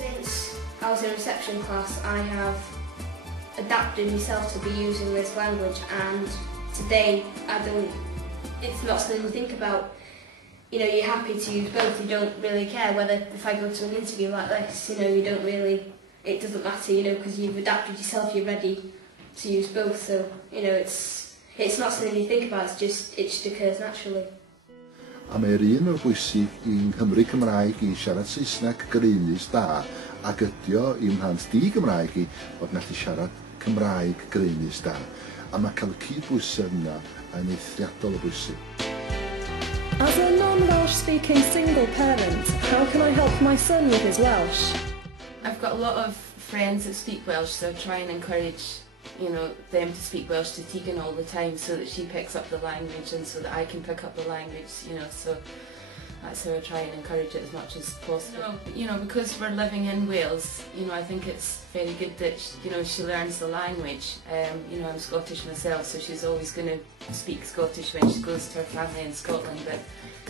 Since I was in reception class, I have adapted myself to be using this language, and today it's not something you think about. You know, you're happy to use both, you don't really care whether, if I go to an interview like this, you know, you don't really, it doesn't matter, you know, because you've adapted yourself, you're ready to use both, so, you know, it's not something you think about, it just occurs naturally. A mae'r un o'r bwysig i'n Nghymru Cymraeg i siarad Saesneg greus da, ac ydi o i'm mhlant di-Gymraeg i fod gallu siarad Cymraeg greus da. A mae cael y cydbwysedd yna yn eithriadol o bwysig. As a non-Welsh speaking single parent, how can I help my son with his Welsh? I've got a lot of friends that speak Welsh, so I try and encourage, you know, them to speak Welsh to Tegan all the time so that she picks up the language and so that I can pick up the language, you know, so that's how I try and encourage it as much as possible. You know, because we're living in Wales, you know, I think it's very good that, you know, she learns the language. You know, I'm Scottish myself, so she's always going to speak Scottish when she goes to her family in Scotland, but,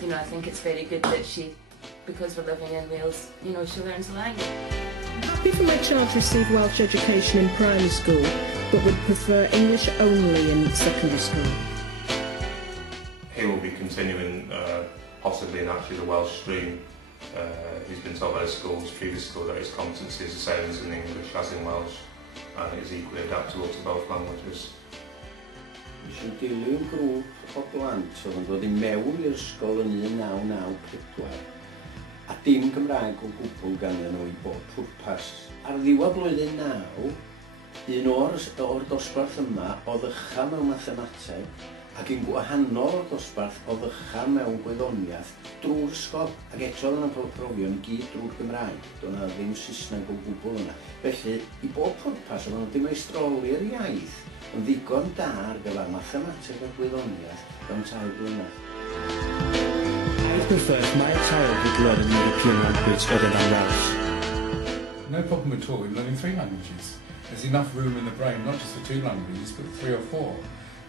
you know, I think it's very good that she, because we're living in Wales, you know, she learns the language. I'm happy for my child to receive Welsh education in primary school, but would prefer English only in secondary school. He will be continuing possibly in actually the Welsh stream. He's been told by his previous school, that his competency is the same as in English as in Welsh, and is equally adaptable to both languages. Dwi'n dilyn grŵp o blant oedd yn dod i mewn i'r ysgol yn 1994, a dim Gymraeg o gwbl ganddyn nhw i bob pwrpas. Ar ddiwedd blwyddyn 9, un o'r dosbarth yma oedd ucha mewn mathemateg, ac yn gwahanol o'r dosbarth oedd ucha mewn gwyddoniaeth drwy'r ysgol, ac eto oedd yna profion i gyd drwy'r Gymraeg. Doedd yna ddim Saesneg o gwbl yna. Felly, i bob pwrpas oedd yna dim eistroli'r iaith yn ddigon da ar gyfer mathemateg a gwyddoniaeth mewn 2 blynedd. I prefer if my child would learn an European language other than Welsh. No problem at all in learning 3 languages. There's enough room in the brain, not just for 2 languages, but 3 or 4.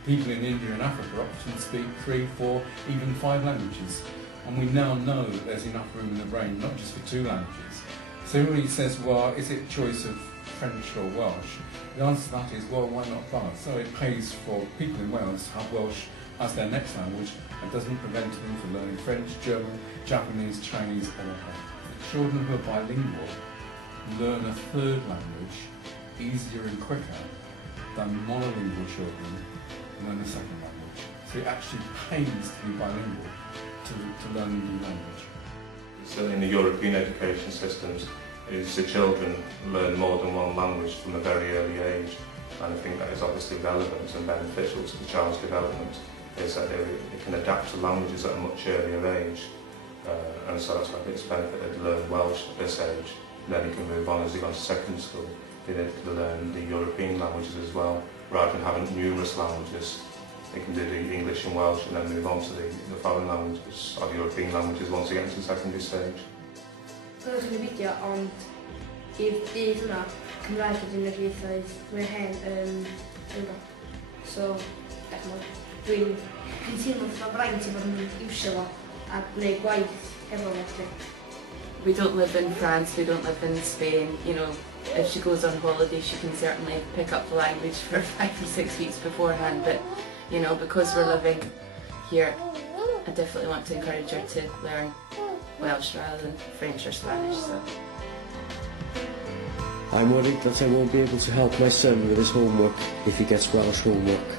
People in India and Africa often speak 3, 4, even 5 languages. And we now know that there's enough room in the brain, not just for 2 languages. So everybody says, well, is it choice of French or Welsh? The answer to that is, well, why not both? So it pays for people in Wales to have Welsh as their next language and doesn't prevent them from learning French, German, Japanese, Chinese, or whatever. Children who are bilingual learn a 3rd language easier and quicker than monolingual children learn a 2nd language. So it actually pays to be bilingual to learn a new language. So in the European education systems, the children learn more than 1 language from a very early age, and I think that is obviously relevant and beneficial to the child's development, is that they can adapt to languages at a much earlier age, and so that's why it's benefited to learn Welsh at this age. Then he can move on as he goes to secondary school, being able to learn the European languages as well, rather than having numerous languages. They can do the English and Welsh and then move on to the foreign languages or the European languages once they get into the secondary stage. Gwelwch yn y fideo, ond i'r dydd yma, Cymraeg ydy'n Dwyieithrwydd, mae'n hen yn So, dwi'n teimlo fatha fraint i fod yn iwsio fo a gwneud gwaith efo fo. We don't live in France, we don't live in Spain, you know, if she goes on holiday she can certainly pick up the language for 5 or 6 weeks beforehand, but, you know, because we're living here, I definitely want to encourage her to learn Welsh rather than French or Spanish. So. I'm worried that I won't be able to help my son with his homework if he gets Welsh homework.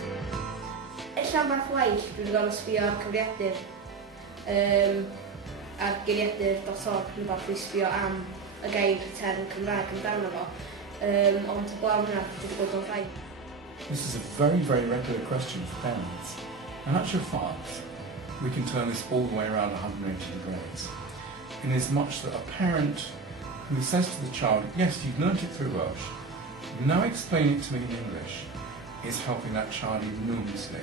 Ella'n fath waith, dwi'n gorfod sbio ar cyfriadur, ar geiriadur.org, neu fath i sbio am y gair term Cymraeg amdano fo, ond blaw hwnna, dwi'n bod o'n rhaid. This is a very, very regular question for parents. In actual fact, we can turn this all the way around 180 degrees. In as much that a parent who says to the child, yes, you've learnt it through Welsh, now explain it to me in English, is helping that child enormously.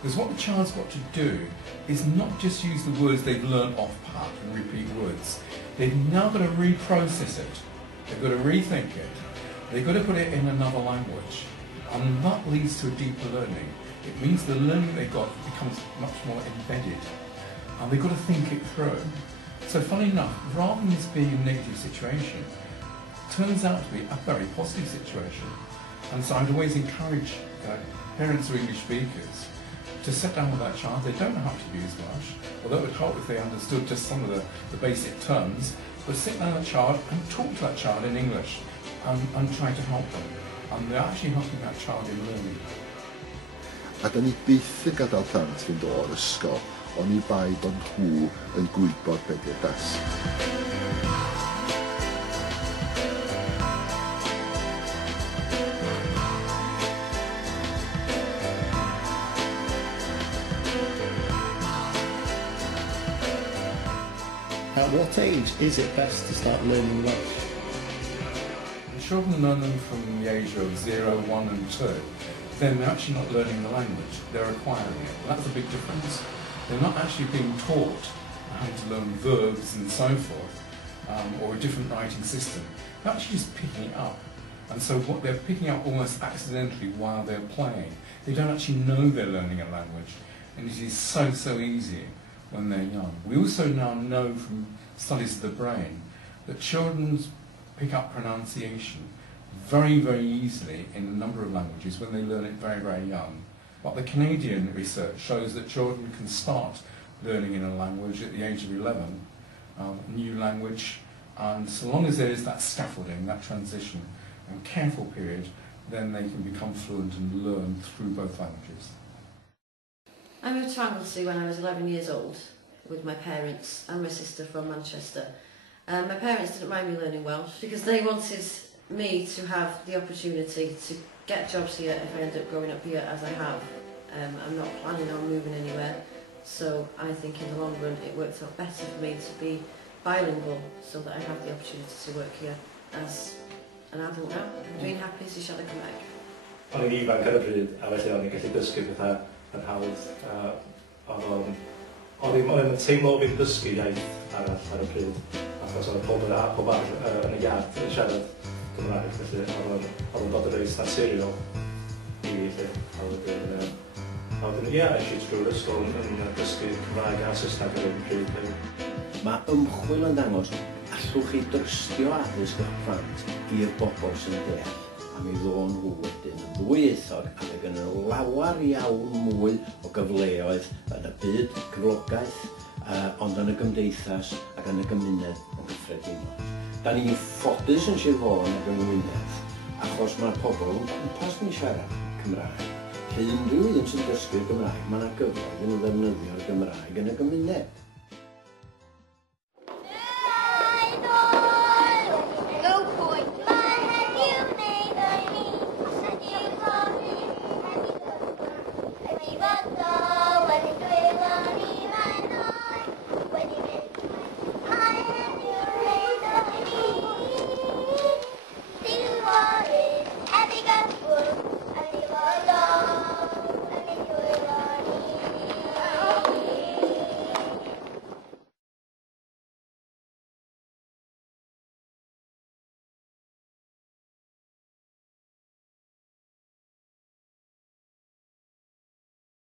Because what the child's got to do is not just use the words they've learnt off pat and repeat words. They've now got to reprocess it. They've got to rethink it. They've got to put it in another language. And that leads to a deeper learning. It means the learning they got becomes much more embedded. And they've got to think it through. So funny enough, rather than this being a negative situation, turns out to be a very positive situation. And so I'd always encourage parents of English speakers to sit down with that child. They don't know how to use Welsh, although it would help if they understood just some of the basic terms, but sit down with that child and talk to that child in English and try to help them. And they're actually helping that child in learning. A da ni byth yn gadael plant fynd o'r ysgol, ond I bai bod nhw yn gwybod beth yw'r dasg. At what age is it best to start learning Welsh? Children learn them from the age of 0, 1 and 2. Then they're actually not learning the language, they're acquiring it. And that's a big difference. They're not actually being taught how to learn verbs and so forth, or a different writing system. They're actually just picking it up. And so what they're picking up almost accidentally while they're playing. They don't actually know they're learning a language. And it is so easy when they're young. We also now know from studies of the brain that children pick up pronunciation very easily in a number of languages when they learn it very young. But the Canadian research shows that children can start learning in a language at the age of 11, new language, and so long as there is that scaffolding, that transition and careful period, then they can become fluent and learn through both languages. I moved to Anglesey when I was 11 years old with my parents and my sister from Manchester. My parents didn't mind me learning Welsh because they wanted me to have the opportunity to get jobs here if I end up growing up here as I have. I'm not planning on moving anywhere, so I think in the long run it worked out better for me to be bilingual so that I have the opportunity to work here as an adult now. Dwi'n hapus I siarad Cymraeg. O'n i'n ifanc ar y bryd, a felly o'n i'n gallu dysgu pethau yn hawdd. O'n i'n teimlo fi'n dysgu iaith arall ar y pryd, achos oedd pob arall yn y iard yn siarad Cymraeg, felly oedd yn dod yn reis naturiol I fi. A wedyn, ie, eisiau drwy'r ysgol yn dysgu Cymraeg a Saesneg ar y pryd. Mae ymchwil yn dangos allwch chi drystio addysg eich plant i'r bobl sy'n deall, a mi ddo'n nhw wedyn yn ddwyieithog ac yn lawer iawn mwy o gyfleoedd yn y byd cyflogaeth, ond yn y gymdeithas ac yn y gymuned yn gyffredinol. Da ni'n ffodus yn Sir Fôn ac yng Ngwynedd, achos mae'r pobl yn cwmpas ni'n siarad Cymraeg. Lle unrhyw un sy'n dysgu'r Gymraeg, mae yna gyfle iddyn nhw ddefnyddio'r Gymraeg yn y gymuned.